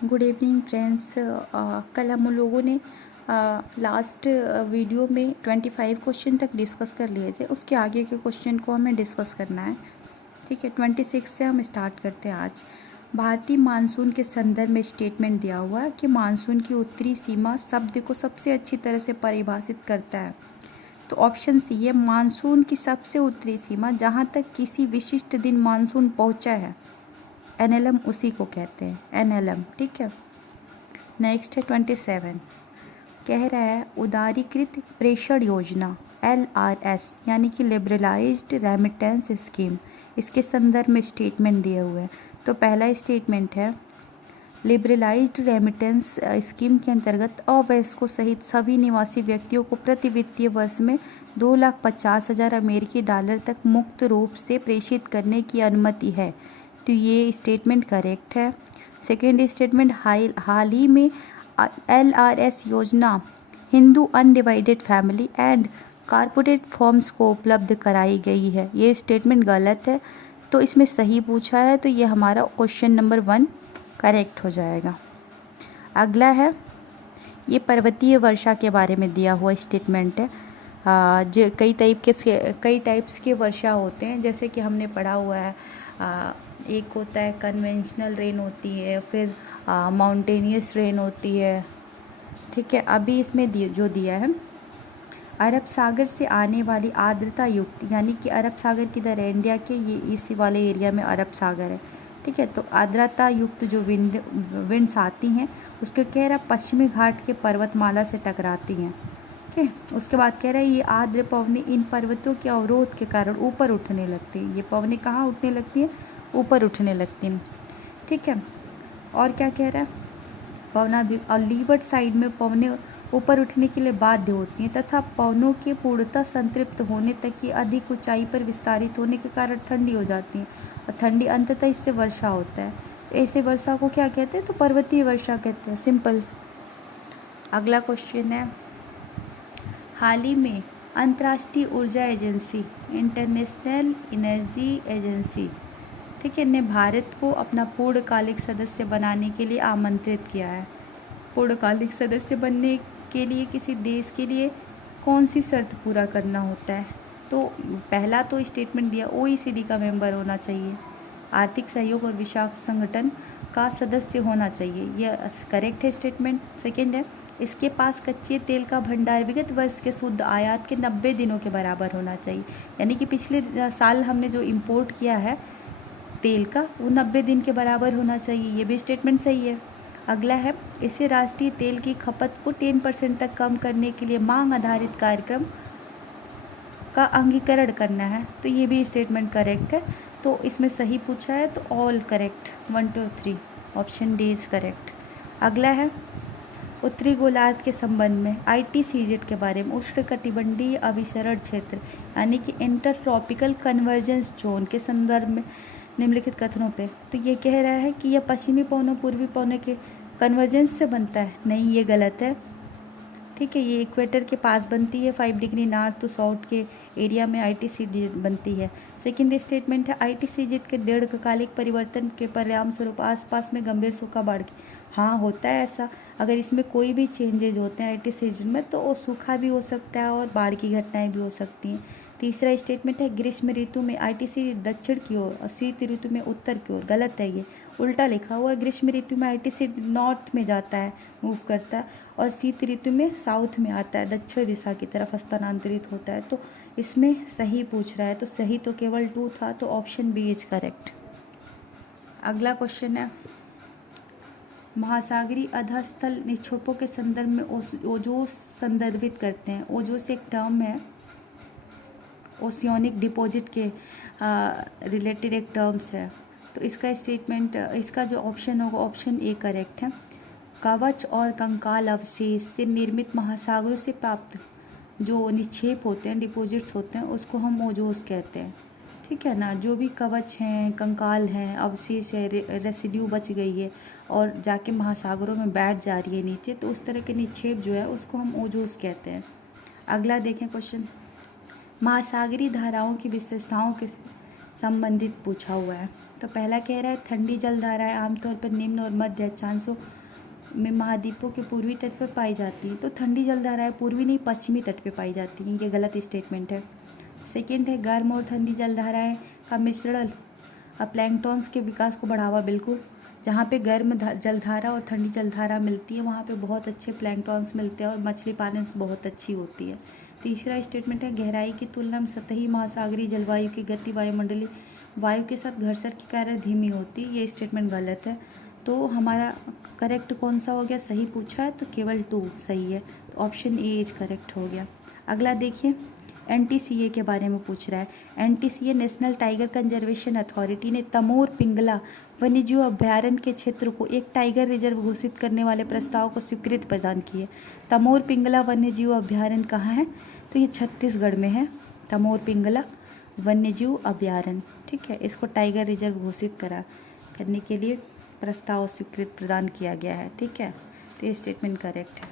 Good evening friends. कल हम लोगों ने लास्ट वीडियो में 25 क्वेश्चन तक डिस्कस कर लिए थे। उसके आगे के क्वेश्चन को हमें डिस्कस करना है। ठीक है, 26 से हम स्टार्ट करते हैं आज। भारतीय मानसून के संदर्भ में स्टेटमेंट दिया हुआ है कि मानसून की उत्तरी सीमा शब्द को सबसे अच्छी तरह से परिभाषित करता है। तो ऑप्शन सी है, मानसून की सबसे उत्तरी सीमा जहाँ तक किसी विशिष्ट दिन मानसून पहुँचा है, एनएलएम उसी को कहते हैं, एनएलएम। ठीक है, नेक्स्ट है 27। कह रहा है उदारीकृत प्रेषण योजना LRS यानी कि लिबरलाइज्ड रेमिटेंस स्कीम, इसके संदर्भ में स्टेटमेंट दिए हुए हैं। तो पहला स्टेटमेंट है, लिबरलाइज्ड रेमिटेंस स्कीम के अंतर्गत अवयस्कों सहित सभी निवासी व्यक्तियों को प्रति वित्तीय वर्ष में 2,50,000 अमेरिकी डॉलर तक मुक्त रूप से प्रेषित करने की अनुमति है। तो ये स्टेटमेंट करेक्ट है। सेकेंड स्टेटमेंट, हाल ही में LRS योजना Hindu undivided family and corporate forms को उपलब्ध कराई गई है। ये स्टेटमेंट गलत है, तो इसमें सही पूछा है, तो ये हमारा क्वेश्चन नंबर 1 करेक्ट हो जाएगा। अगला है, ये पर्वतीय वर्षा के बारे में दिया हुआ स्टेटमेंट है। जो कई टाइप्स के वर्षा होते हैं, जैसे कि हमने पढ़ा हुआ है। एक होता है कन्वेंशनल रेन होती है, फिर माउंटेनियस रेन होती है। ठीक है, अभी इसमें जो दिया है, अरब सागर से आने वाली आर्द्रता युक्त, यानी कि अरब सागर किधर है, इंडिया के ये इसी वाले एरिया में अरब सागर है। ठीक है, तो आर्द्रता युक्त जो विंड्स आती हैं, उसके कह रहा पश्चिमी घाट के पर्वतमाला से टकराती हैं। ठीक है, उसके बाद कह रहा है ये आर्द्र पवनें इन पर्वतों के अवरोध के कारण ऊपर उठने लगती हैं। ये पवनें कहाँ उठने लगती हैं? ऊपर उठने लगती हैं। ठीक है, और क्या कह रहा है, पवना भी और लीवर्ड साइड में पवनें ऊपर उठने के लिए बाध्य होती हैं तथा पवनों के पूर्णतः संतृप्त होने तक की अधिक ऊंचाई पर विस्तारित होने के कारण ठंडी हो जाती हैं, और ठंडी अंततः इससे वर्षा होता है। तो ऐसे वर्षा को क्या कहते हैं? तो पर्वतीय वर्षा कहते हैं, सिंपल। अगला क्वेश्चन है, हाल ही में अंतर्राष्ट्रीय ऊर्जा एजेंसी, इंटरनेशनल एनर्जी एजेंसी, ठीक है, ने भारत को अपना पूर्णकालिक सदस्य बनाने के लिए आमंत्रित किया है। पूर्णकालिक सदस्य बनने के लिए किसी देश के लिए कौन सी शर्त पूरा करना होता है? तो पहला तो स्टेटमेंट दिया, OECD का मेंबर होना चाहिए, आर्थिक सहयोग और विकास संगठन का सदस्य होना चाहिए, यह करेक्ट है स्टेटमेंट। सेकेंड है, इसके पास कच्चे तेल का भंडार विगत वर्ष के शुद्ध आयात के 90 दिनों के बराबर होना चाहिए, यानी कि पिछले साल हमने जो इम्पोर्ट किया है तेल का, वो 90 दिन के बराबर होना चाहिए, ये भी स्टेटमेंट सही है। अगला है, इसे राष्ट्रीय तेल की खपत को 10% तक कम करने के लिए मांग आधारित कार्यक्रम का अंगीकरण करना है, तो ये भी स्टेटमेंट करेक्ट है। तो इसमें सही पूछा है, तो all correct, 1 2 3, option D is correct. अगला है, उत्तरी गोलार्ध के संबंध में ITCZ के बारे में, उष्णकटिबंधीय अभिसरण क्षेत्र यानी कि इंटरट्रॉपिकल कन्वर्जेंस जोन के संदर्भ में निम्नलिखित कथनों पे, तो ये कह रहा है कि यह पश्चिमी पवनों पूर्वी पवनों के कन्वर्जेंस से बनता है। नहीं, ये गलत है। ठीक है, ये इक्वेटर के पास बनती है, 5 डिग्री नॉर्थ टू साउथ के एरिया में ITCZ बनती है। सेकेंड स्टेटमेंट है, ITCZ के दीर्घकालिक परिवर्तन के परिणाम स्वरूप आसपास में गंभीर सूखा बाढ़ की, हाँ होता है ऐसा, अगर इसमें कोई भी चेंजेज होते हैं ITCZ में, तो वो सूखा भी हो सकता है और बाढ़ की घटनाएं भी हो सकती हैं। तीसरा स्टेटमेंट है, ग्रीष्म ऋतु में ITCZ दक्षिण की ओर और शीत ऋतु में उत्तर की ओर, गलत है, ये उल्टा लिखा हुआ है। ग्रीष्म ऋतु में ITCZ नॉर्थ में जाता है, मूव करता है, और शीत ऋतु में साउथ में आता है, दक्षिण दिशा की तरफ हस्तांतरित होता है। तो इसमें सही पूछ रहा है, तो सही तो केवल 2 था, तो ऑप्शन बी इज करेक्ट। अगला क्वेश्चन है, महासागरीय अधस्थल निक्षेपों के संदर्भ में ओजोस संदर्भित करते हैं। ओजोस एक टर्म है, ओशियनिक डिपॉजिट के रिलेटेड एक टर्म्स है। तो इसका स्टेटमेंट, इसका जो ऑप्शन होगा, ऑप्शन ए करेक्ट है। कवच और कंकाल अवशेष से निर्मित महासागरों से प्राप्त जो निक्षेप होते हैं, डिपॉजिट्स होते हैं, उसको हम ओजोस कहते हैं। ठीक है ना, जो भी कवच हैं, कंकाल हैं, अवशेष है, रेसिड्यू बच गई है और जाके महासागरों में बैठ जा रही है नीचे, तो उस तरह के निक्षेप जो है उसको हम ओजोस कहते हैं। अगला देखें क्वेश्चन, महासागरीय धाराओं की विशेषताओं के संबंधित पूछा हुआ है। तो पहला कह रहा है ठंडी जलधाराएं आमतौर पर निम्न और मध्य अक्षांशों में महाद्वीपों के पूर्वी तट पर पाई जाती है। तो ठंडी जलधाराएं पूर्वी नहीं पश्चिमी तट पे पाई जाती हैं, ये गलत स्टेटमेंट है। सेकेंड है गर्म और ठंडी जलधाराएं का मिश्रण प्लैंकटॉन्स के विकास को बढ़ावा। बिल्कुल, जहाँ पे गर्म जलधारा और ठंडी जलधारा मिलती है वहाँ पे बहुत अच्छे प्लैंकटॉन्स मिलते हैं और मछली पालन बहुत अच्छी होती है। तीसरा स्टेटमेंट है गहराई की तुलना में सतही महासागरीय जलवायु की गति वायुमंडलीय वायु के साथ घर्षण के कारण धीमी होती है। ये स्टेटमेंट गलत है। तो हमारा करेक्ट कौन सा हो गया? सही पूछा है तो केवल 2 सही है, तो ऑप्शन ए इज करेक्ट हो गया। अगला देखिए, NTCA के बारे में पूछ रहा है। NTCA national tiger conservation authority ने तमोर पिंगला वन्यजीव अभयारण्य के क्षेत्र को एक टाइगर रिजर्व घोषित करने वाले प्रस्ताव को स्वीकृति प्रदान की है। तमोर पिंगला वन्यजीव अभयारण्य कहाँ है? तो ये छत्तीसगढ़ में है, तमोर पिंगला वन्यजीव अभयारण्य। ठीक है, इसको टाइगर रिजर्व घोषित करने के लिए प्रस्ताव स्वीकृति प्रदान किया गया है। ठीक है, तो ये स्टेटमेंट करेक्ट है।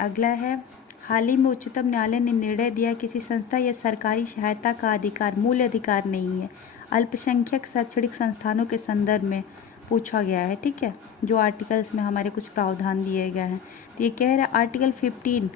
अगला है, हाल ही में उच्चतम न्यायालय ने निर्णय दिया किसी संस्था या सरकारी सहायता का अधिकार मूल अधिकार नहीं है अल्पसंख्यक शैक्षणिक संस्थानों के संदर्भ में पूछा गया है। ठीक है, जो आर्टिकल्स में हमारे कुछ प्रावधान दिए गए हैं। तो ये कह रहा है आर्टिकल 15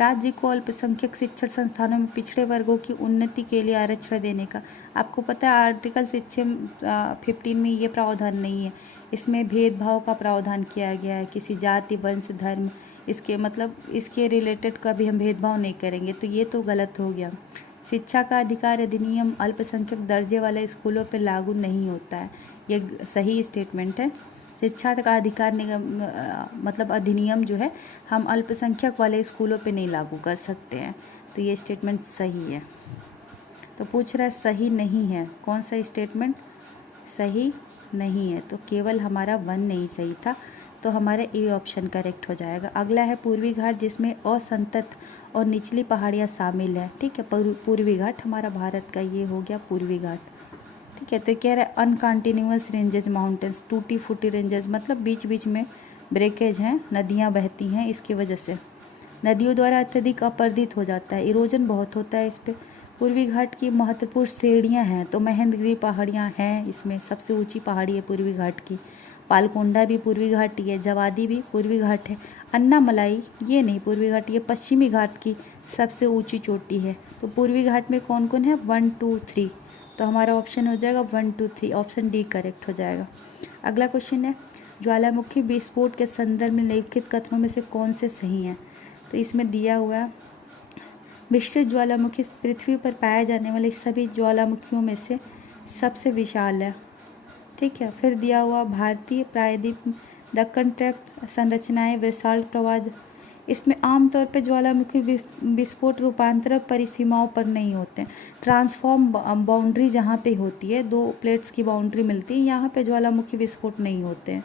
राज्य को अल्पसंख्यक शिक्षण संस्थानों में पिछड़े वर्गों की उन्नति के लिए आरक्षण देने का। आपको पता है आर्टिकल 15 में ये प्रावधान नहीं है, इसमें भेदभाव का प्रावधान किया गया है। किसी जाति वंश धर्म इसके रिलेटेड का भी हम भेदभाव नहीं करेंगे, तो ये तो गलत हो गया। शिक्षा का अधिकार अधिनियम अल्पसंख्यक दर्जे वाले स्कूलों पर लागू नहीं होता है, ये सही स्टेटमेंट है। शिक्षा का अधिकार अधिनियम जो है हम अल्पसंख्यक वाले स्कूलों पे नहीं लागू कर सकते हैं, तो ये स्टेटमेंट सही है। तो पूछ रहा है सही नहीं है, कौन सा स्टेटमेंट सही नहीं है? तो केवल हमारा 1 नहीं सही था, तो हमारा ए ऑप्शन करेक्ट हो जाएगा। अगला है पूर्वी घाट, जिसमें असंतत और निचली पहाड़ियाँ शामिल है। ठीक है, पूर्वी घाट हमारा भारत का ये हो गया पूर्वी घाट। ठीक है, तो कह रहा है अनकंटिन्यूअस रेंजेस माउंटेन्स, टूटी फूटी रेंजेस मतलब बीच बीच में ब्रेकेज हैं, नदियाँ बहती हैं, इसकी वजह से नदियों द्वारा अत्यधिक अपरदित हो जाता है, इरोजन बहुत होता है इस पर। पूर्वी घाट की महत्वपूर्ण श्रेणियाँ हैं, तो महेंद्रगिरी पहाड़ियाँ हैं, इसमें सबसे ऊंची पहाड़ी है पूर्वी घाट की। पालकोंडा भी पूर्वी घाट ही है, जवादी भी पूर्वी घाट है। अन्नामलाई ये नहीं पूर्वी घाट, ये पश्चिमी घाट की सबसे ऊंची चोटी है। तो पूर्वी घाट में कौन कौन है? 1 2 3, तो हमारा ऑप्शन हो जाएगा 1 2 3, ऑप्शन डी करेक्ट हो जाएगा। अगला क्वेश्चन है, ज्वालामुखी विस्फोट के संदर्भ में निम्नलिखित कथनों में से कौन से सही हैं? तो इसमें दिया हुआ है विस्तृत ज्वालामुखी पृथ्वी पर पाए जाने वाले सभी ज्वालामुखियों में से सबसे विशाल है। ठीक है, फिर दिया हुआ भारतीय प्रायद्वीप दक्कन ट्रैप संरचनाएं विशाल प्रवाह, इसमें आमतौर पर ज्वालामुखी विस्फोट रूपांतरण परिसीमाओं पर नहीं होते हैं। ट्रांसफॉर्म बाउंड्री जहाँ पे होती है, 2 प्लेट्स की बाउंड्री मिलती है, यहाँ पे ज्वालामुखी विस्फोट नहीं होते हैं,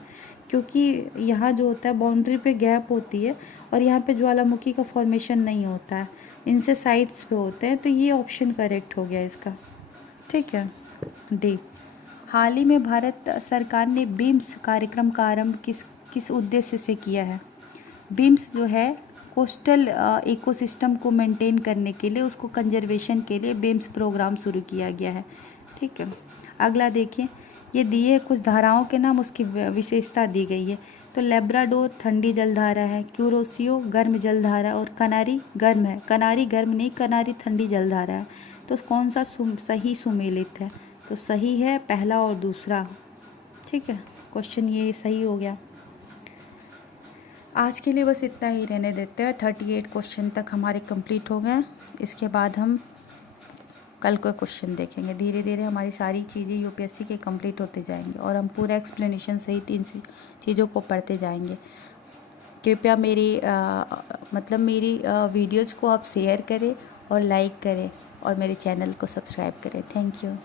क्योंकि यहाँ जो होता है बाउंड्री पे गैप होती है और यहाँ पे ज्वालामुखी का फॉर्मेशन नहीं होता है, इनसे साइड्स पे होते हैं। तो ये ऑप्शन करेक्ट हो गया इसका। ठीक है, डी। हाल ही में भारत सरकार ने बीम्स कार्यक्रम का आरंभ किस उद्देश्य से किया है? बीम्स जो है कोस्टल इकोसिस्टम को मेंटेन करने के लिए, उसको कंजर्वेशन के लिए बीम्स प्रोग्राम शुरू किया गया है। ठीक है, अगला देखिए, ये दिए कुछ धाराओं के नाम, उसकी विशेषता दी गई है। तो लेब्राडोर ठंडी जलधारा है, क्यूरोसियो गर्म जलधारा और कनारी गर्म है। कनारी गर्म नहीं, कनारी ठंडी जलधारा है। तो कौन सा सही सुमेलित है? तो सही है पहला और दूसरा। ठीक है, क्वेश्चन ये सही हो गया। आज के लिए बस इतना ही रहने देते हैं। 38 क्वेश्चन तक हमारे कंप्लीट हो गए। इसके बाद हम कल को क्वेश्चन देखेंगे। धीरे धीरे हमारी सारी चीज़ें यूपीएससी के कंप्लीट होते जाएंगे और हम पूरा एक्सप्लेनेशन सहित इन चीज़ों को पढ़ते जाएंगे। कृपया मेरी वीडियोज़ को आप शेयर करें और लाइक करें और मेरे चैनल को सब्सक्राइब करें। Thank you.